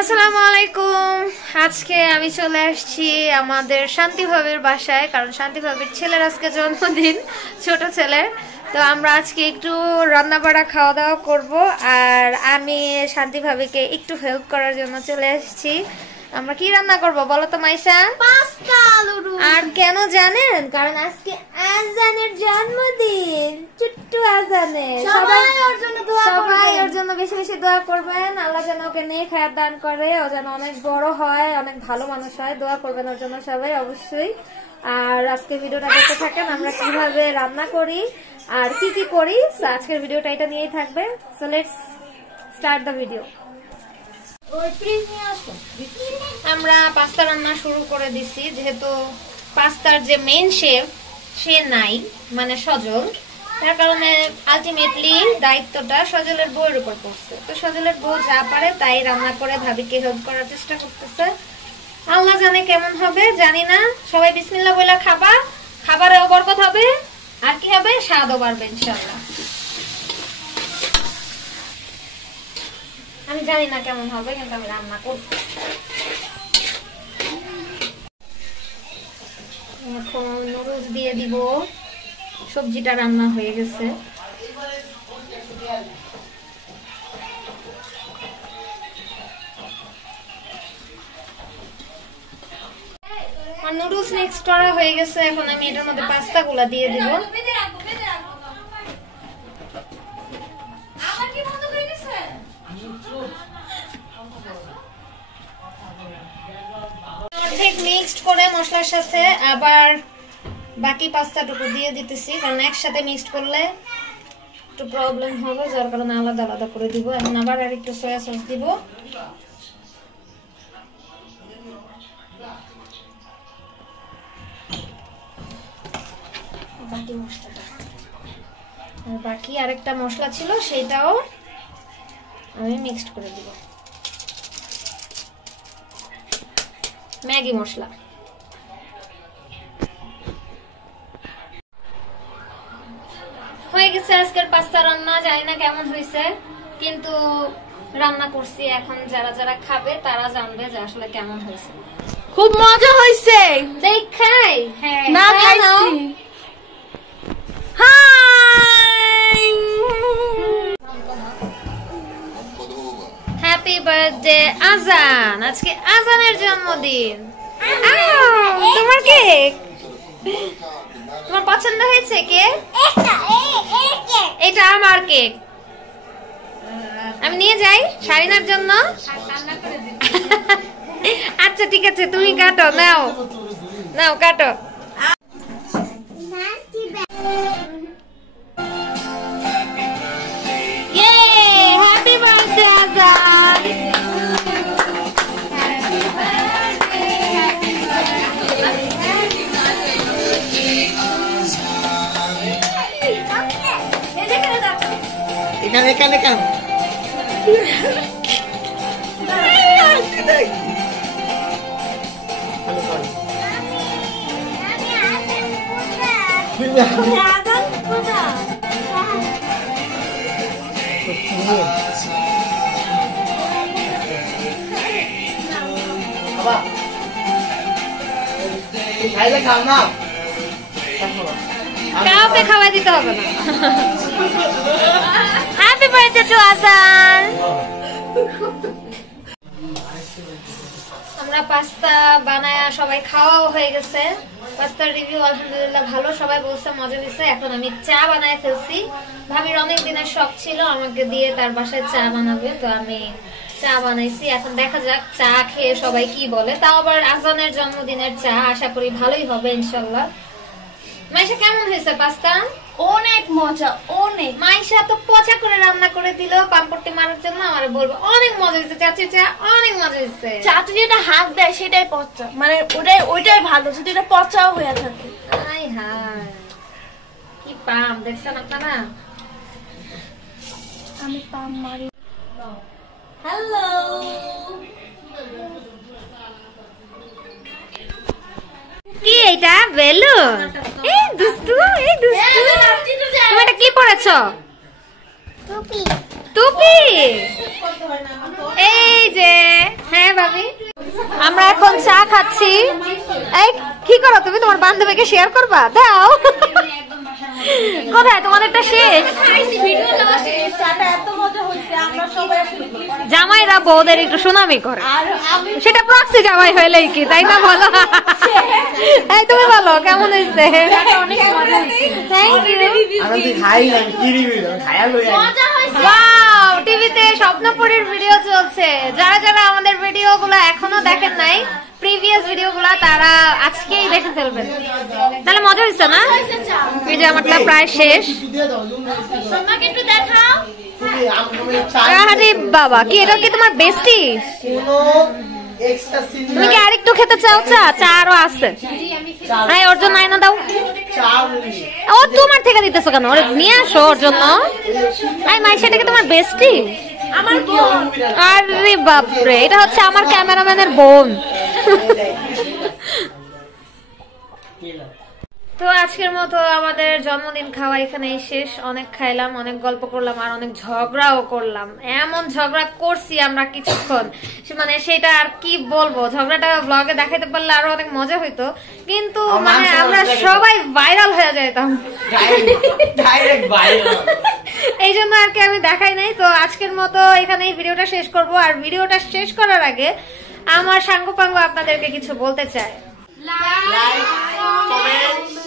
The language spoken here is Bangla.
আসসালামু আলাইকুম। আজকে আমি চলে আসছি আমাদের শান্তি ভাবির বাসায়, কারণ শান্তি ভাবির ছেলের আজকে জন্মদিন, ছোট ছেলের। তো আমরা আজকে একটু রান্না বাড়া খাওয়া দাওয়া করব, আর আমি শান্তি ভাবিকে একটু হেল্প করার জন্য চলে আসছি। আমরা কি রান্না করব বলো তো মাইশা? পাস্তা আলু। আর কেন জানেন? কারণ আজকে আজানের জন্মদিন, ছোট্ট আজানের। সবাই ওর জন্য দোয়া করবেন। সবাই ওর জন্য বেশি বেশি দোয়া করবেন, আল্লাহ যেন ওকে নেক হায়াত দান করে, ও যেন অনেক বড় হয়, অনেক ভালো মানুষ হয়। দোয়া করবেন ওর জন্য সবাই অবশ্যই। আর আজকে ভিডিওটা দেখতে থাকেন, আমরা কিভাবে রান্না করি আর কি কি করি। আজকের ভিডিওটা এটা নিয়েই থাকবে। So let's start the video. আমরা পাস্তা রান্না শুরু করে দিছি, যেহেতু পাস্তার যে মেইন শেফ সে নাই, মানে সজল, তার কারণে আলটিমেটলি দায়িত্বটা সজলের বউয়ের উপর পড়ছে। তো সজলের বউ যা পারে তাই রান্না করে ভাবিকে হেল্প করার চেষ্টা করতেছে। আল্লাহ জানে কেমন হবে, জানি না। সবাই বিসমিল্লাহ বলে খাবা, খাবারেও বরকত হবে, আর কি হবে, স্বাদও বাড়বে ইনশাআল্লাহ। আমি জানি না কেমন হবে, কিন্তু আমি রান্না করব। এখন নুডলস দিয়ে দিব। সবজিটা রান্না হয়ে গেছে। আর নুডলস মিক্স করা হয়ে গেছে। এখন আমি এটার মধ্যে পাস্তাগুলা দিয়ে দিব। অর্ধেক মিক্সড করে মশলার সাথে আবার বাকি পাস্তাটুকু দিয়ে দিতেছি, কারণ একসাথে মিক্সড করলে একটু প্রবলেম হবে, যার কারণে আলাদা আলাদা করে দিব। এখন আবার আর একটু সয়া সস দিব। বাকি মশলাটা, আর বাকি আরেকটা মশলা ছিল সেটাও আমি মিক্সড করে দিব। ম্যাগি মশলা। হয়ে গেছে আজকের পাস্তা রান্না। জানি না কেমন হয়েছে, কিন্তু রান্না করছি। এখন যারা যারা খাবে তারা জানবে যে আসলে কেমন হয়েছে। খুব মজা হয়েছে। দেখাই হ্যাঁ না খাইছি। হাই, হ্যাপি বার্থডে আজান। আজকে আজানের জন্মদিন। তোমার কেক তোমার পছন্দ হয়েছে? কে এটা? আমার কেক। আমি নিয়ে যাই শারিনার জন্য। আচ্ছা ঠিক আছে, তুমি কাটো। নাও নাও কাটো। হ্যাপি বার্থডে আজান। এখানে এখানে কেন? খাইলে খাও না, কাউকে খাওয়াই দিতে হবে না। হ্যাপি বার্থডে টু আজান। আমরা পাস্তা বানায়া সবাই খাওয়াও হয়ে গেছে। পাস্তার রিভিউ আলহামদুলিল্লাহ ভালো, সবাই বলছে মজা হয়েছে। এখন আমি চা বানায় ফেলছি। ভাবির অনেক দিনের শখ ছিল আমাকে দিয়ে তার বাসায় চা বানাবে, তো আমি চা বানাইছি। এখন দেখা যাক চা খেয়ে সবাই কি বলে। তাও আবার আজানের জন্মদিনের চা, আশা করি ভালোই হবে ইনশাল্লাহ। মাইশা কেমন হয়েছে পাস্তা? অনেক মজা, অনেক। মাইশা তো পচা করে রান্না করে দিল পাম্পটি মারার জন্য। আমার বলবো অনেক মজা হয়েছে চাচি, চা অনেক মজা হয়েছে। চাচু যেটা হাত দেয় সেটাই পচা, মানে ওইটাই ভালো, যদি এটা পচাও হয়ে থাকে। হাই হাই, কি পাম দেখছেন আপনারা? আমি পাম মারি। হ্যালো, কি এটা? বেলুন? এই দুষ্টু, এই দুষ্টু। তুমি এটা কি পরেছো? টুপি। টুপি? এই যে আমরা এখন চা খাচ্ছি। এই কি করো তুমি? তোমার বান্ধবীকে শেয়ার করবা? দাও। কোথায় তোমাদেরটা শেষ? জামাইরা বউদের একটু সুনামি করে, সেটা প্রক্সি জামাই হইলেই কি, তাই না? বলো। এই তুমি বলো কেমন হয়েছে? টিভিতে স্বপ্নপুরীর ভিডিও চলছে। যারা যারা আমাদের ভিডিও গুলো এখনো দেখেন নাই, প্রিভিয়াস ভিডিও গুলা, তারা আজকেই দেখে ফেলবেন। তাহলে মজা হয়েছে না? এই যে আমারটা প্রায় শেষ। আরে বাবা, কি এটা কি তোমার বেস্টি? তুমি কি আরেকটু খেতে চাও? চা আরো আছে। হ্যাঁ, ওর জন্য আয়না দাও। ও তোমার থেকে দিতেছো কেন? ওরে নিয়ে আসো ওর জন্য। মাই, সেটা কি তোমার বেস্টি? আমার বোন। আরে বাপরে, এটা হচ্ছে আমার ক্যামেরাম্যানের বোন। তো আজকের মতো আমাদের জন্মদিন খাওয়া এখানেই শেষ। অনেক খাইলাম, অনেক গল্প করলাম, আর অনেক ঝগড়াও করলাম। এমন ঝগড়া করছি আমরা কিছুক্ষণ, মানে সেটা আর কি বলবো। ঝগড়াটা ব্লগে দেখাইতে পারলে আরো অনেক মজা হইতো, কিন্তু মানে আমরা সবাই ভাইরাল হয়ে যেতাম, এই জন্য আর কি আমি দেখাই নাই। তো আজকের মতো এখানে ভিডিওটা শেষ করব। আর ভিডিওটা শেষ করার আগে আমার সাঙ্গ পাঙ্গ আপনাদেরকে কিছু বলতে চাই। Like, comment